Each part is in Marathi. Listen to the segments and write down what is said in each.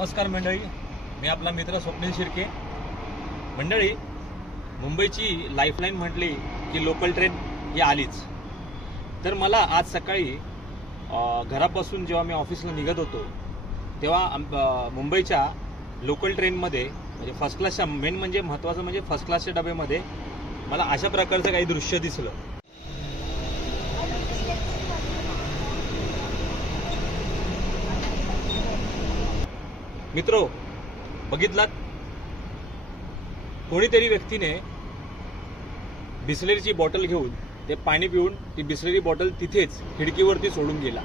नमस्कार मंडळी, मी आपला मित्र स्वप्नील शिर्के. मंडळी, मुंबईची लाईफलाईन म्हटली की लोकल ट्रेन ही आलीच. तर मला आज सकाळी घरापासून जेव्हा मी ऑफिसला निघत होतो तेव्हा मुंबईच्या लोकल ट्रेनमध्ये म्हणजे फर्स्ट क्लासच्या मेन म्हणजे महत्त्वाचं म्हणजे फर्स्ट क्लासच्या डब्यामध्ये मला अशा प्रकारचं काही दृश्य दिसलं. मित्रो, बघितलात, कोणीतरी व्यक्तीने बिस्लेरीची बॉटल घेऊन ते पाणी पिऊन ती बिस्लेरी बॉटल तिथेच खिडकीवरती सोडून गेला.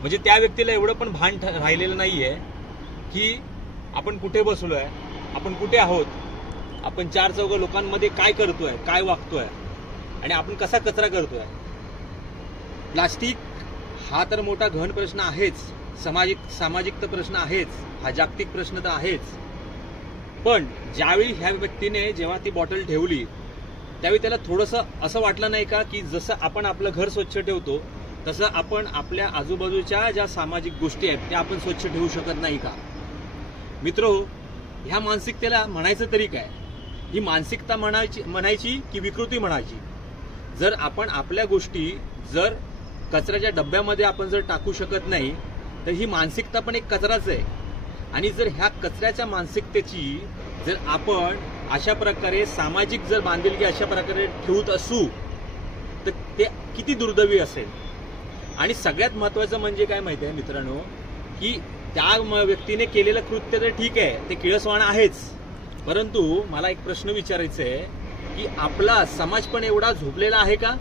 म्हणजे त्या व्यक्तीला एवढं पण भान राहिलेलं नाहीये की आपण कुठे बसलोय, आपण कुठे आहोत, आपण चार चौघ लोकांमध्ये काय करतोय, काय वागतोय आणि आपण कसा कचरा करतोय. प्लास्टिक हा तर मोठा गहन प्रश्न आहेच, सामाजिक तर प्रश्न आहेच, हा जागतिक प्रश्न तर आहेच. पण ज्यावेळी ह्या व्यक्तीने जेव्हा ती बॉटल ठेवली त्यावेळी त्याला थोडंसं असं वाटलं नाही का की जसं आपण आपलं घर स्वच्छ ठेवतो तसं आपण आपल्या आजूबाजूच्या ज्या सामाजिक गोष्टी आहेत त्या आपण स्वच्छ ठेवू शकत नाही का. मित्रो, ह्या मानसिकतेला म्हणायचं तरी काय? ही मानसिकता म्हणायची की विकृती म्हणायची? जर आपण आपल्या गोष्टी जर कचऱ्याच्या डब्यामध्ये आपण जर टाकू शकत नाही तर ही मानसिकता पण एक कचराच आहे. आणि जर ह्या कचऱ्याच्या मानसिकतेची जर आपण अशा प्रकारे सामाजिक जर बांधिलकी अशा प्रकारे ठेवत असू तर ते किती दुर्दैवी असेल. आणि सगळ्यात महत्त्वाचं म्हणजे काय माहिती आहे मित्रांनो, की त्या व्यक्तीने केलेलं कृत्य तर ठीक आहे, ते किळसवाणं आहेच, परंतु मला एक प्रश्न विचारायचा आहे की आपला समाज पण एवढा झोपलेला आहे का,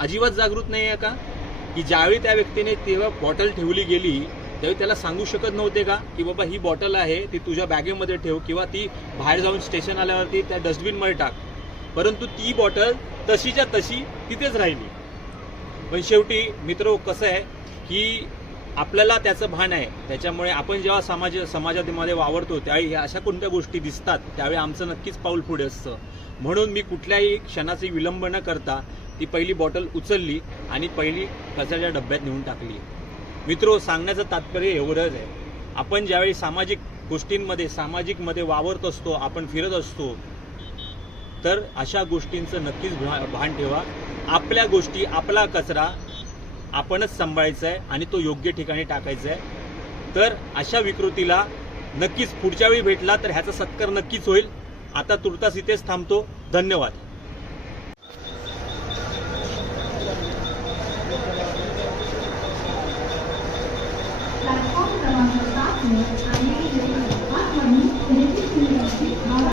अजिबात जागृत नाही आहे का, की ज्यावेळी त्या व्यक्तीने तेव्हा बॉटल ठेवली गेली त्यावेळी त्याला सांगू शकत नव्हते का की बाबा ही बॉटल आहे ती तुझ्या बॅगेमध्ये ठेव किंवा ती बाहेर जाऊन स्टेशन आल्यावरती त्या डस्टबिनमध्ये टाक. परंतु ती बॉटल तशीच्या तशी तिथेच राहिली. पण शेवटी मित्रो, कसं आहे की आपल्याला त्याचं भान आहे, त्याच्यामुळे आपण जेव्हा समाजामध्ये वावरतो त्यावेळी अशा कोणत्या गोष्टी दिसतात त्यावेळी आमचं नक्कीच पाऊल पुढे असतं. म्हणून मी कुठल्याही क्षणाचा विलंब न करता ती पहिली बॉटल उचलली आणि पहिली कचऱ्याच्या डब्यात नेऊन टाकली. मित्रो, सांगण्याचं तात्पर्य एवढंच आहे, आपण ज्यावेळी सामाजिक गोष्टींमध्ये सामाजिकमध्ये वावरत असतो, आपण फिरत असतो, तर अशा गोष्टींचं नक्कीच भान ठेवा. आपल्या गोष्टी, आपला कचरा आपणच सांभाळायचा आहे आणि तो योग्य ठिकाणी टाकायचा आहे. तर अशा विकृतीला नक्कीच पुढच्या वेळी भेटला तर ह्याचा सत्कार नक्कीच होईल. आता तुर्तास इथेच थांबतो. धन्यवाद. प्लॅटफॉर्म क्रमांक 7